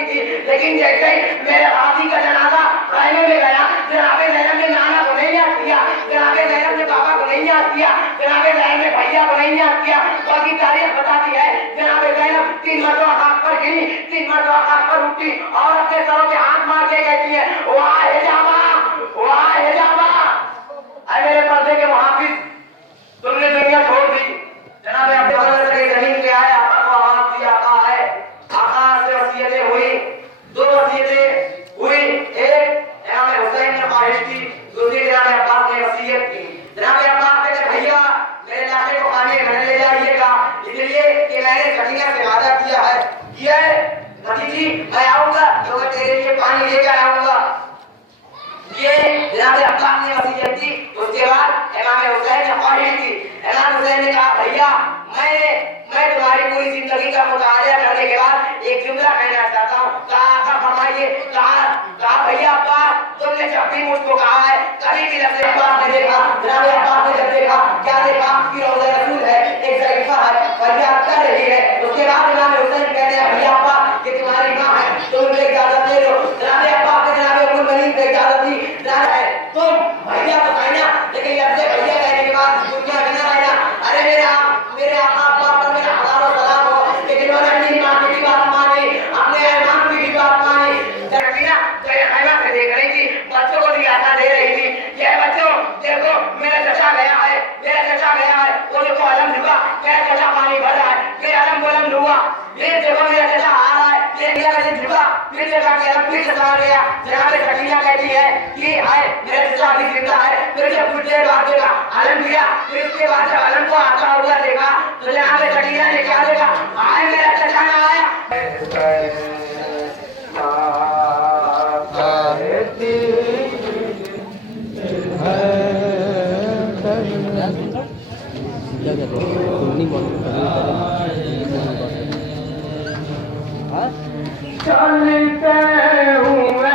जाती थी, लेकिन जैसे ही मेरे हाथी का जनाजा पढ़ाने में गया, जनाबे ज़ैनब ने नाना को नहीं याद किया, जनाबे ज़ैनब ने पापा को नहीं याद किया, जनाबे ज़ैनब ने भैया को नहीं याद किया। बाकी तारीख बताती है जनाबे ज़ैनब 3 मरतबा खाक पर गिरी, 3 मरतबा खाक पर उठी और अपने सरों पे हाथ मार के कहती है, वाह हिजाबा, वाह हिजाबा। अरे मेरे पर्दे के मुहाफिज, तुमने दुनिया छोड़ दी। जनाबे अपने बदल से जमीन पे आए, आका को आवाज दी, आका है। आका से वसीयतें हुई, 2 वसीयतें हुई। एक जनाबे हुसैन ने ख्वाहिश की, दूसरी जनाबे अब्बास ने वसीयत की। जनाबे अब्बास ने कहा भैया मेरे लाशे को खाने घर ले जाइएगा, इसलिए कि मैंने सकीना से वादा किया है। भतीजी मैं आऊंगा तो मैं तेरे लिए पानी लेकर आऊंगा। ये जनाबे अब्बास ने वसीयत की। उसके बाद इमाम हुसैन ने ख्वाहिश की। इमाम हुसैन ने कहा भैया मैं तुम्हारी पूरी जिंदगी का मुताला करने के बाद एक जुमला कहना चाहता हूँ। कहा फरमाइए। कहा भैया अब्बास तुमने जब भी मुझको कहा है कभी भी लफ्ज़ अब्बास ने देखा, जनाबे अब्बास ने जब देखा क्या देखा कि रोज़ा रसूल है, एक ज़रीफ़ा है, फरियाद कर रही है। उसके बाद इमाम हुसैन कहते हैं भैया अब्बास ये तुम्हारी माँ है, तुम मुझे इजाजत दे दो। जनाबे अब्बास ने जनाबे उम्मुल मोमिनीन को इजाजत दी। तुम भैया तो कहना, लेकिन लफ्ज़ भैया कहने के बाद दुनिया में ना रहना। अरे मेरे आका अब्बास पर मेरा हज़ारों सलाम हो, लेकिन उन्होंने अपनी माँ की भी बात मानी, अपने ईमान की भी बात मानी। सकीना तो ये खैमा से देख रही थी, बच्चों को दिलासा दे रही थी, ये बच्चों देखो मेरा चचा गया है, वो देखो अलम झुका, मेरा चचा पानी भर रहा है, फिर अलम बुलंद हुआ, फिर देखो मेरा चचा आ रहा है, फिर मेरा अलम झुका, फिर चचा के अलम फिर चचा गया। जनाबे सकीना कहती है कि हाय मेरा चचा अभी जिंदा है। फिर जब कुछ देर बाद देखा अलम दिया, फिर उसके बाद जब अलम को आता हुआ देखा तो जनाबे सकीना ने क्या देखा, हाय मेरा चचा ना आया। चलते हुए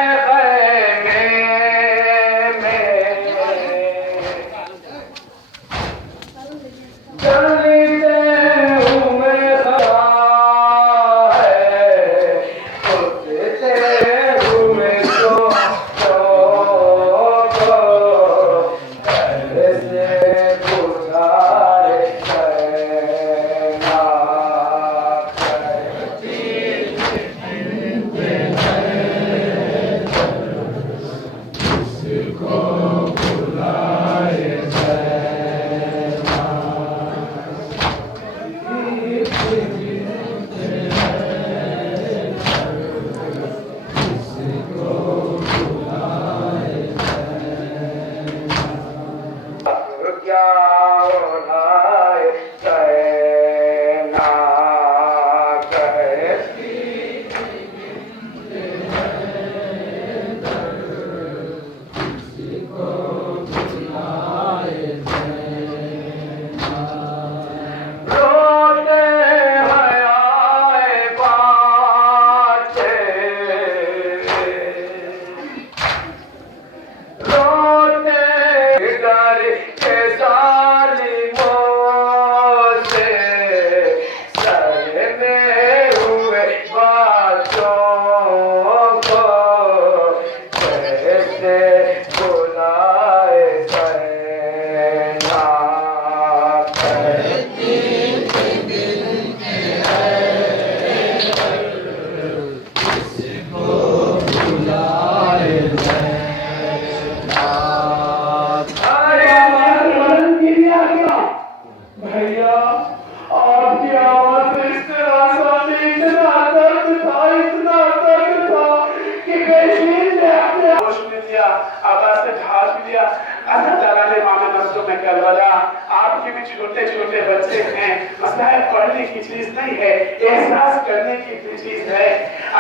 आपके भी छोटे छोटे बच्चे हैं, मसला पढ़ने की चीज नहीं है, एहसास करने की चीज है।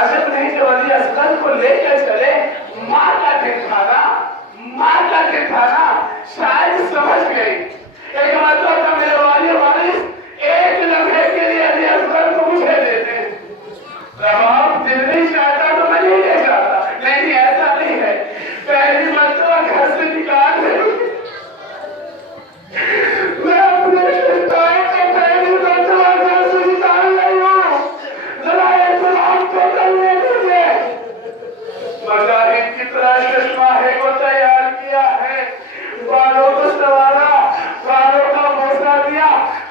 अजब नहीं जब अली असगर को लेकर चले, माँ का दिल था ना, शायद समझ गई। एक मतलब था मेरे वालिस एक लम्हे के लिए अली असगर को मुझे देते, रबाब दिल नहीं चाहता तो मैं नहीं ले जाता, लेकिन ऐसा नहीं है। पहली मरतबा घर से निकाल दे, मैं अपने शैतान को पहली मरतबा घर से निकाल रही हूँ। जरा एहतराम तो करने दीजिए, राजकुमारी को तैयार किया है, बालों को संवारा, बालों का भरोसा दिया,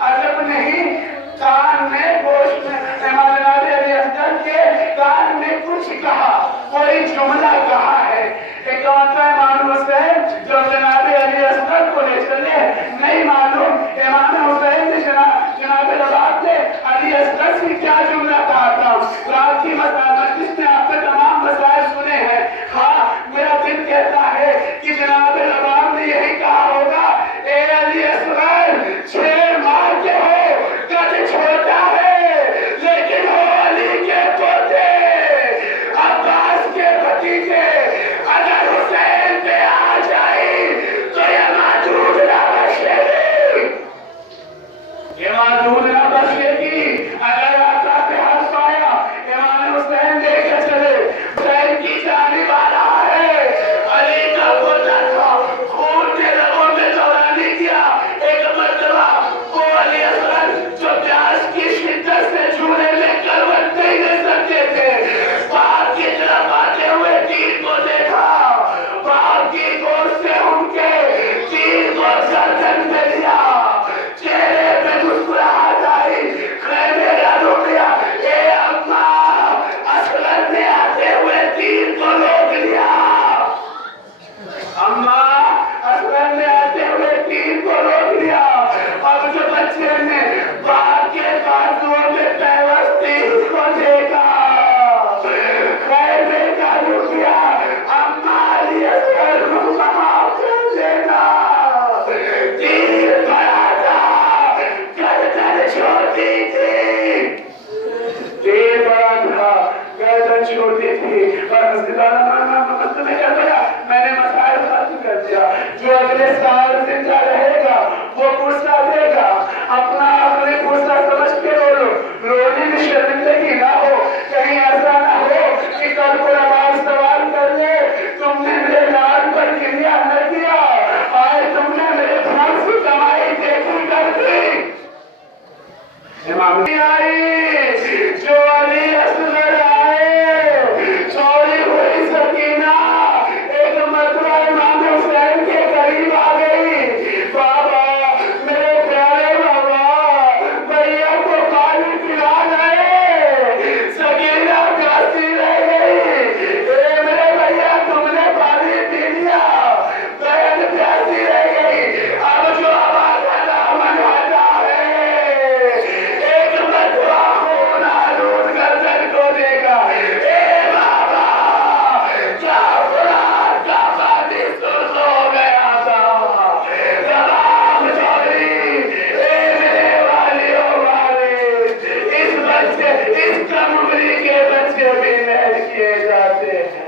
अजब नहीं कान में गोश्त में इमाम अली असगर के कान में कुछ कहा, कोई जुमला कहा है। एक इमाम हुसैन जो जनाब अली असगर को ले चले, नहीं मालूम इमाम हुसैन ने जनाब रबाब ने अली असगर से क्या जुमला कहा था। रात की मजलिस में आपने तमाम मसाइल सुने हैं। हाँ, मेरा दिल कहता है कि जनाब रबाब ने यही कहा होगा, ए अली असगर, छेड़ मारते हो, कद छोटा है, लेकिन हो अली के पोते, अब्बास के भतीजे, अगर हुसैन पे आ जाए तो ये माजूद ना बचेगी, ये माजूद ना बचेगी। अगर आका पे हाथ पाया, इमाम हुसैन लेकर चले, हुसैन की जानिब आ रहा है, अली का पोता था, खून के रगों में दौरानी किया। एक मर्तबा वो अली असगर जो प्यास की शिद्दत से चूल्हे में करवट नहीं ले सकते थे, बाप की तरफ आते हुए तीर को देखा, बाप की गोद से उनके तीर को गर्दन में लिया, चेहरे पे मुस्कुराहट आई, खैमे का रुक गया। ए अम्मा, असगर ने आते हुए तीर को रोक लिया, अम्मा असगर ने आते हुए तीर को रोक लिया। अब जो बच्चे ने बाप के बाजुओं में पैवस्ती को देखा, खैमे का रुक गया, अम्मा अली असगर को माफ कर देना, तीर बड़ा था, गर्दन छोटी थी, तीर बड़ा था, गर्दन छोटी थी, और में क्या गया, मैंने मसाइल खत्म कर दिया। जो अगले साल जिंदा रहेगा वो पुरसा देगा, अपना अपने पुरसा समझ के रो, रोने में शर्मिंदगी ना हो, कहीं ऐसा ना हो कि कल को नमाज सवाल कर ले, तुमने मेरे लाल पर क्रिया न किया, आए तुमने मेरे खून की कमाई देखी करती। इमाम आई जो अली असगर आए, छोड़ी हुई सकीना एक मरतबा इमाम हुसैन के करीब आ गई। बाबा, मेरे प्यारे बाबा, भैया को पानी पिला गए, सकीना प्यासी रह गई। ए मेरे भैया, तुमने पानी पी लिया, बहन प्यासी रह गई। अब जो आवाज आता है, एक मरतबा खून आलूद गर्दन को देखा। ए बाबा, क्या फुलाद का पानी सुर्ख हो गया था, तमाम चोरी। ए मेरे वालियों वाले, इस बच्चे, इस कम उम्री के बच्चे भी मैल किए जाते हैं।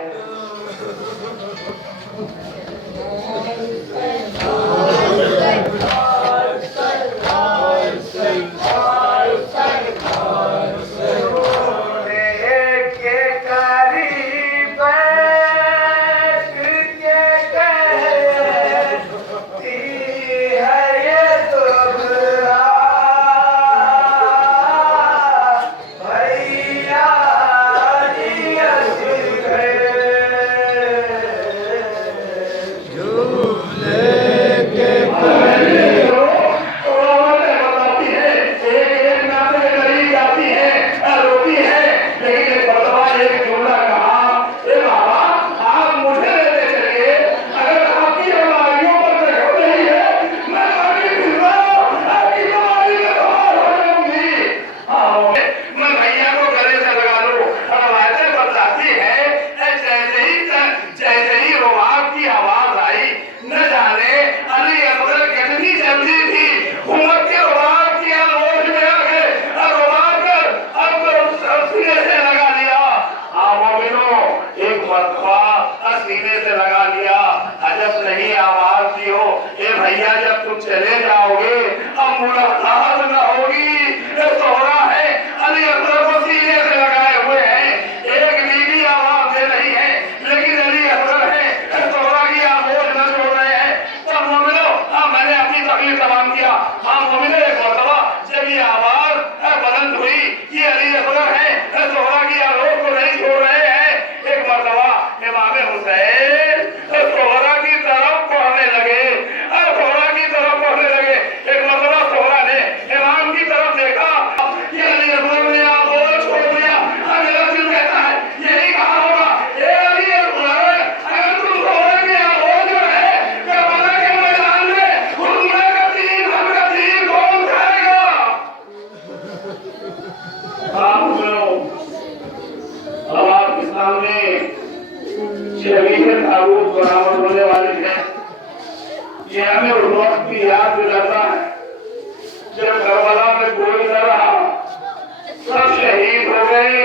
भैया जब तुम चले जाओगे अब मुलाकात न होगी। ये सोहरा है, अली असगर को सीने से लगाए हुए हैं, एक बीवी आवाज दे रही है, लेकिन अली असगर है, सोहरा की आवाज न छोड़ रहे हैं। तब मोमिनो, मैंने अपनी तकलीफ तमाम किया। हाँ मोमिनो, एक मरतबा जब ये आवाज बुलंद हुई, ये अली असगर है, सोहरा की आवाज को नहीं छोड़ रहे हैं। एक मरतबा इमाम हुसैन ये हमें उस वक्त की याद दिलाता है जब करबला में कोई न रहा, सब शहीद हो गए,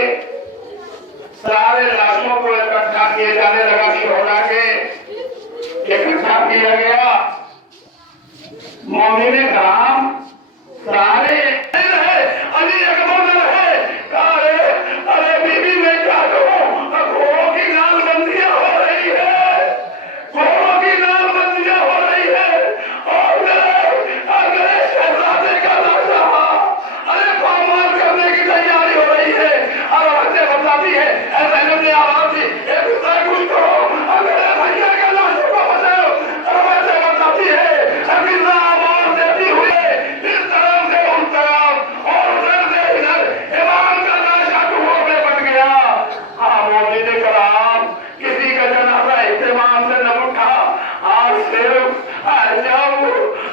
सारे लाशों को इकट्ठा किए जाने लगा, शोहदा के इकट्ठा किया गया। मोमिने कराम सारे अली अकबर रहे, अरे बीबी मैं क्या करूं, घोड़ों की नालबंदियां हो रही है, घोड़ों की नालबंदियां हो रही है, और अगले शहजादे का लाशा अरे पामाल करने की तैयारी हो रही है। और औरतें बताती है ज़ैनब ने आवाज दी, कुछ करो, अगले भैया के लाशे को बचाओ। औरतें बताती है अबिल्ला आवाज देती हुई इस तरफ से उस तरफ और उधर से इधर, इमाम का लाशा टुकड़ों में बट गया। मोमिने कराम किसी का जनाजा इत्तेमाम से न उठा। आज सिर्फ जब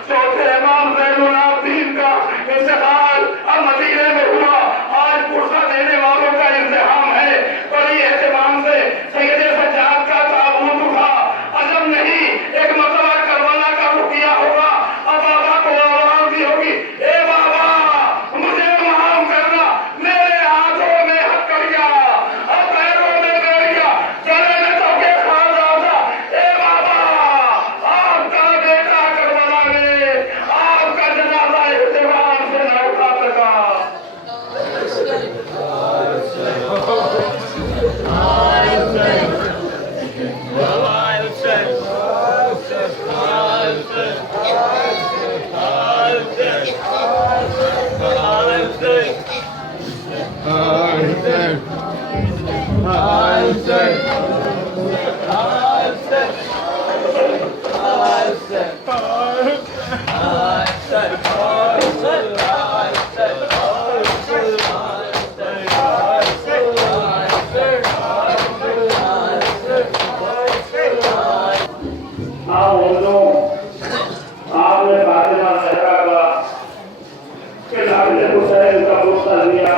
चौथे इमाम ज़ैनुल आबिदीन का इंतकाल अब मदीने में हुआ, आज पुरसा देने वालों का इंतजाम है। बड़ी एहतमाम से सैयदे सज्जाद का ताबूत उठा। अजब नहीं, एक मसला करबला का रुकिया होगा। अब बाबा को आवाज दी होगी, ए बाबा मुझे माफ करना, मेरे हाथों में हथकड़ियां, अब पैरों में बेड़ियां, गले में तोके खाजा था। ए बाबा आपका बेटा करबला में आपका जनाजा इत्तेमाम से न उठा सका। आपने फातिमा ज़हरा का खिलाफत हुसैन का पुरसा लिया।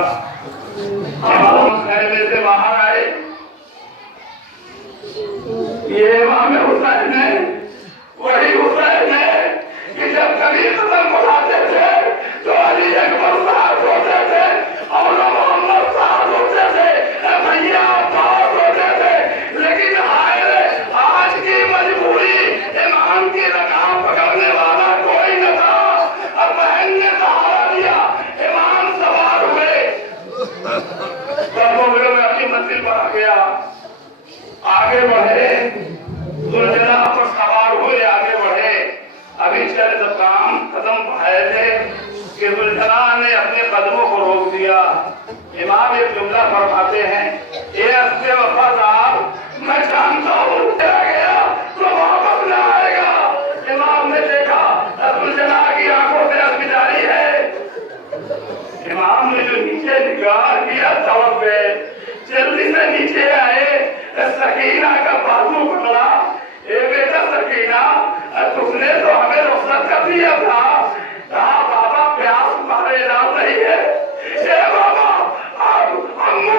हम खैमे से बाहर आए, ये इमाम हुसैन है, वही हुसैन है कि जब कभी कदम उठाते थे तो अली अकबर साथ होते थे और मोहम्मद साथ होते थे, भैया पास होते थे। लेकिन आज की मजबूरी, इमाम की लगाम पकड़ने वाला कोई न था। अब बहन ने सहारा दिया, इमाम सवार हुए, में अपनी मंजिल पर आ गया। आगे बढ़े, दुल्हना पर सवार हुए, आगे बढ़े। अभी चल जब काम कदम बढ़ाए थे कि दुल्हना ने अपने कदमों को रोक दिया। इमाम एक जुमला फरमाते हैं, ये अस्ते वफादार मैं जानता हूँ गया तो वापस न आएगा। इमाम ने देखा दुल्हना की आंखों से आंसू जारी है। इमाम ने जो नीचे निगाह किया तब गए, जल्दी से नीचे आए, सकीना का बाजू पकड़ा। ए बेटा सकीना, तुमने तो हमें रुखसत कर दिया था, कहा बाबा प्यास मारे नाम नहीं है। ए बाबा, अब अम्मू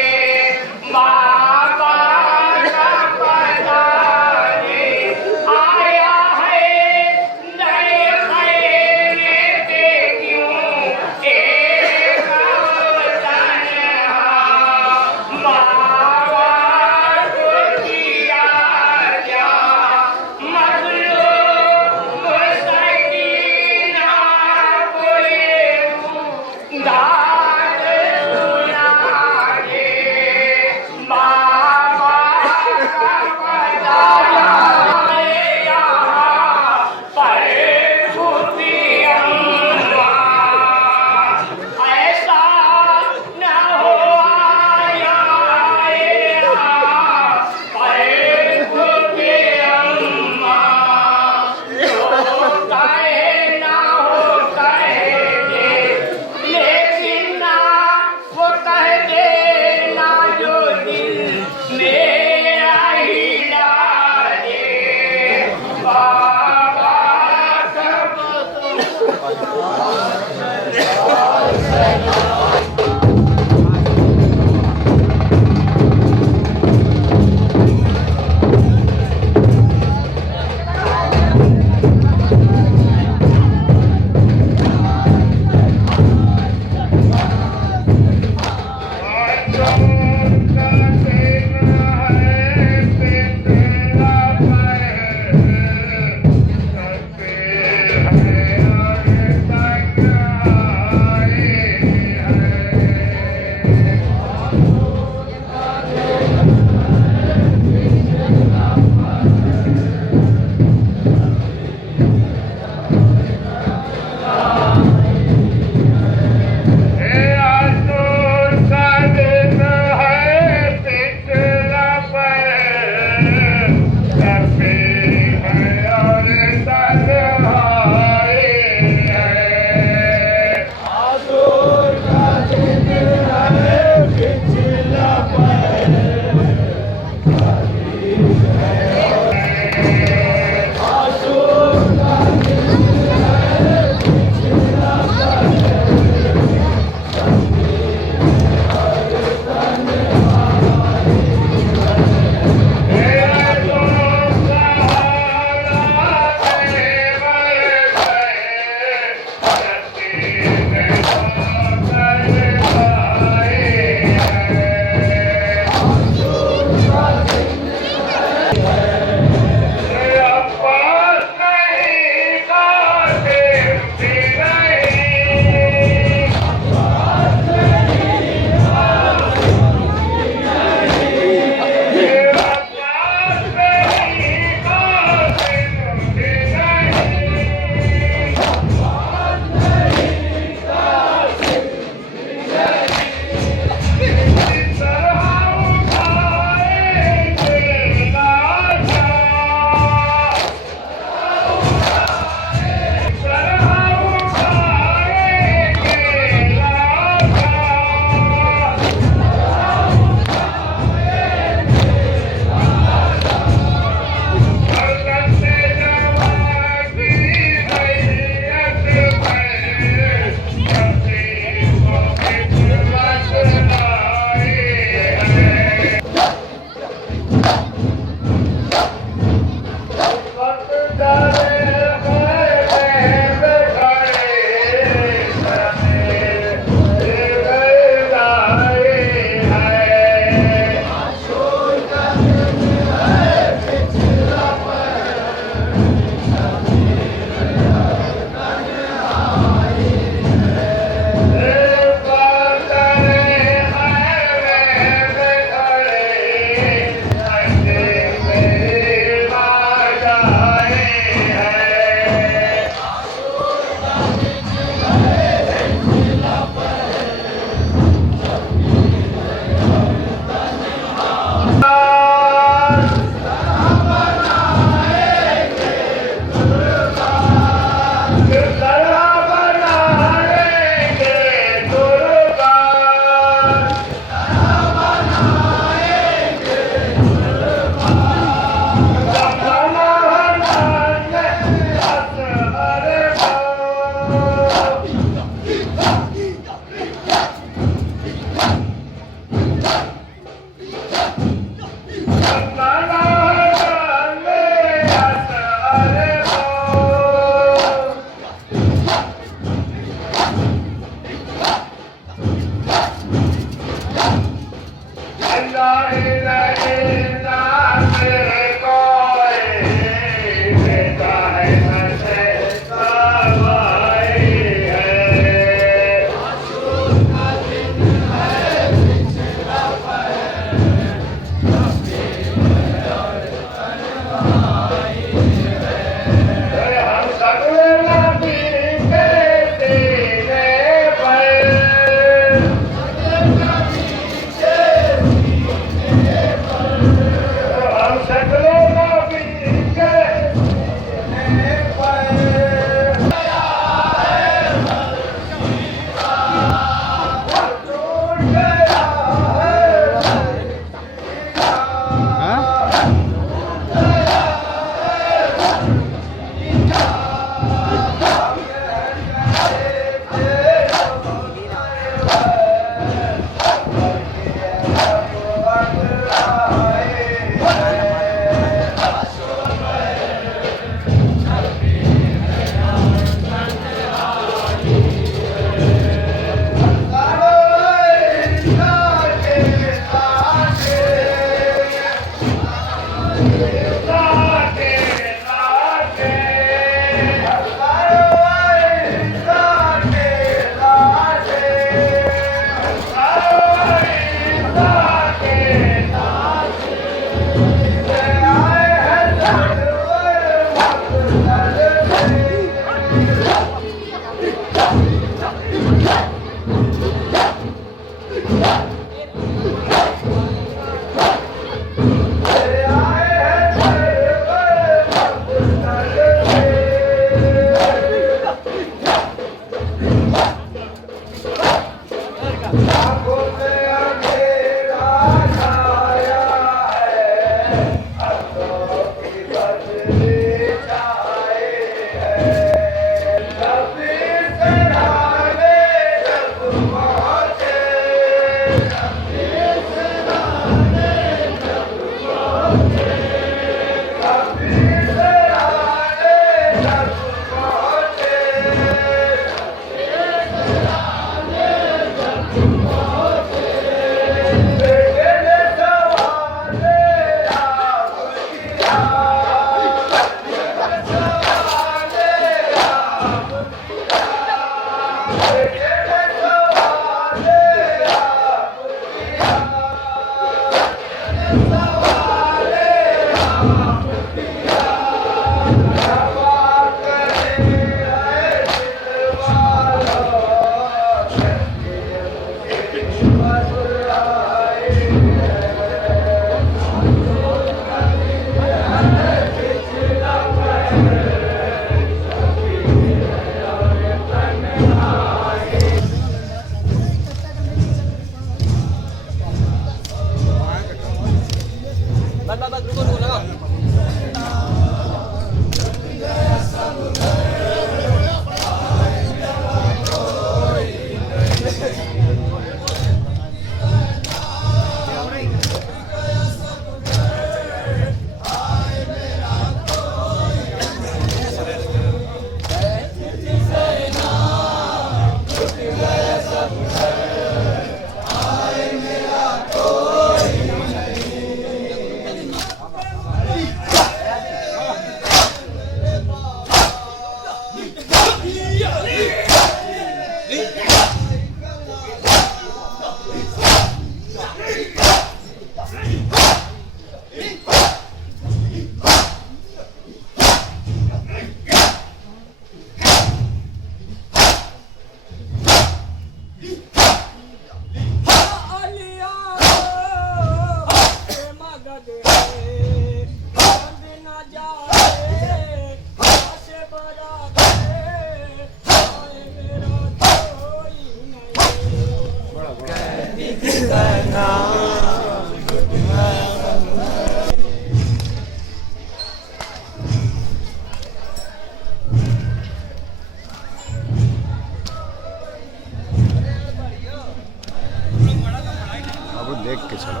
देख के चलो।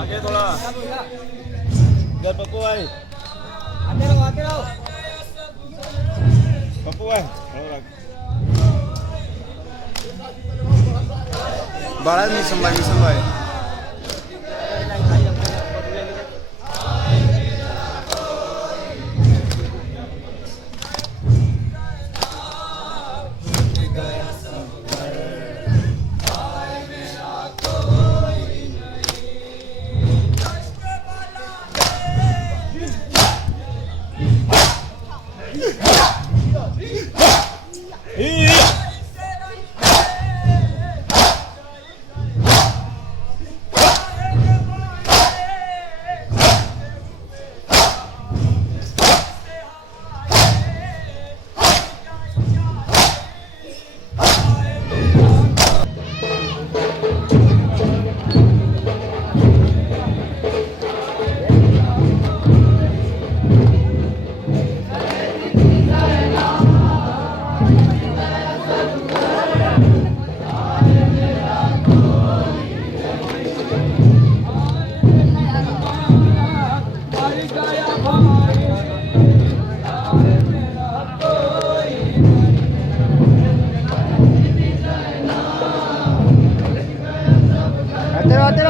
आगे थोड़ा इधर पप्पू भाई, आते रहो पप्पू भाई। बड़ा मिशन भाई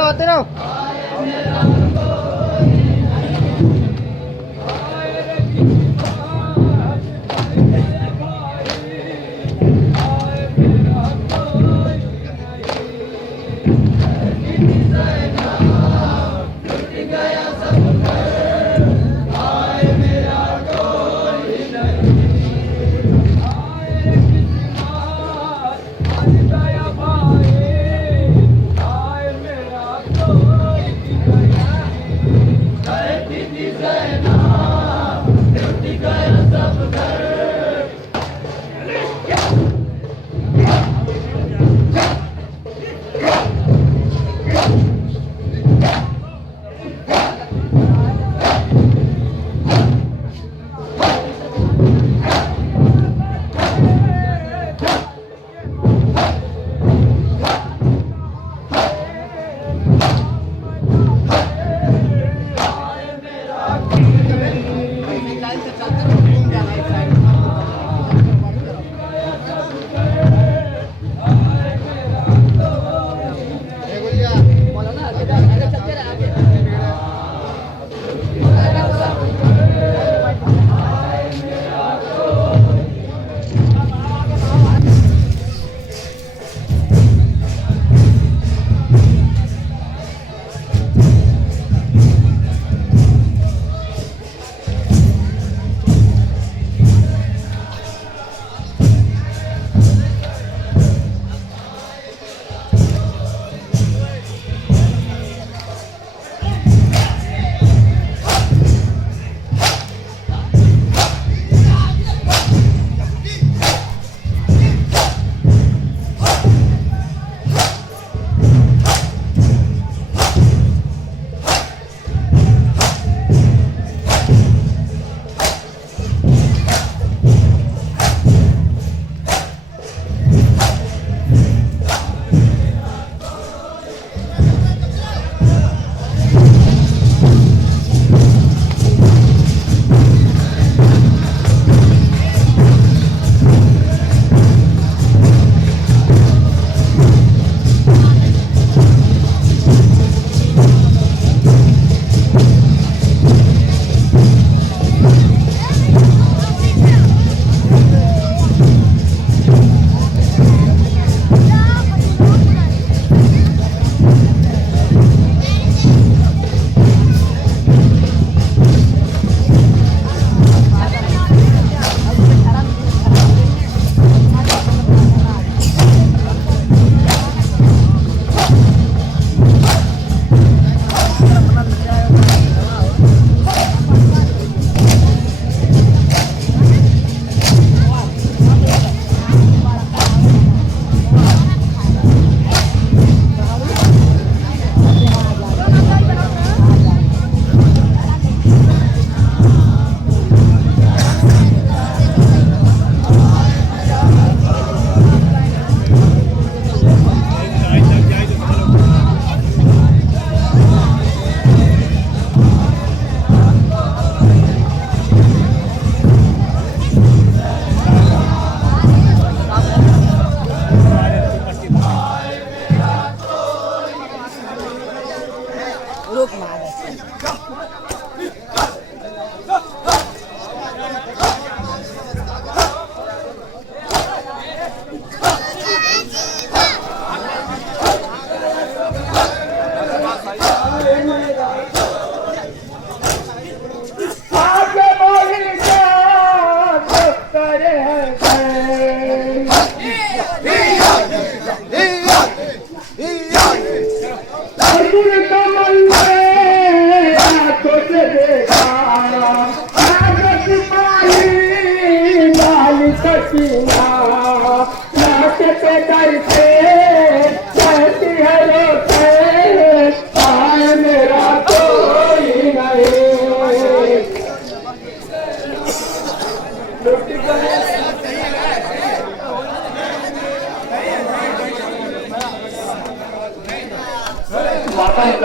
आते रहो। अर्पण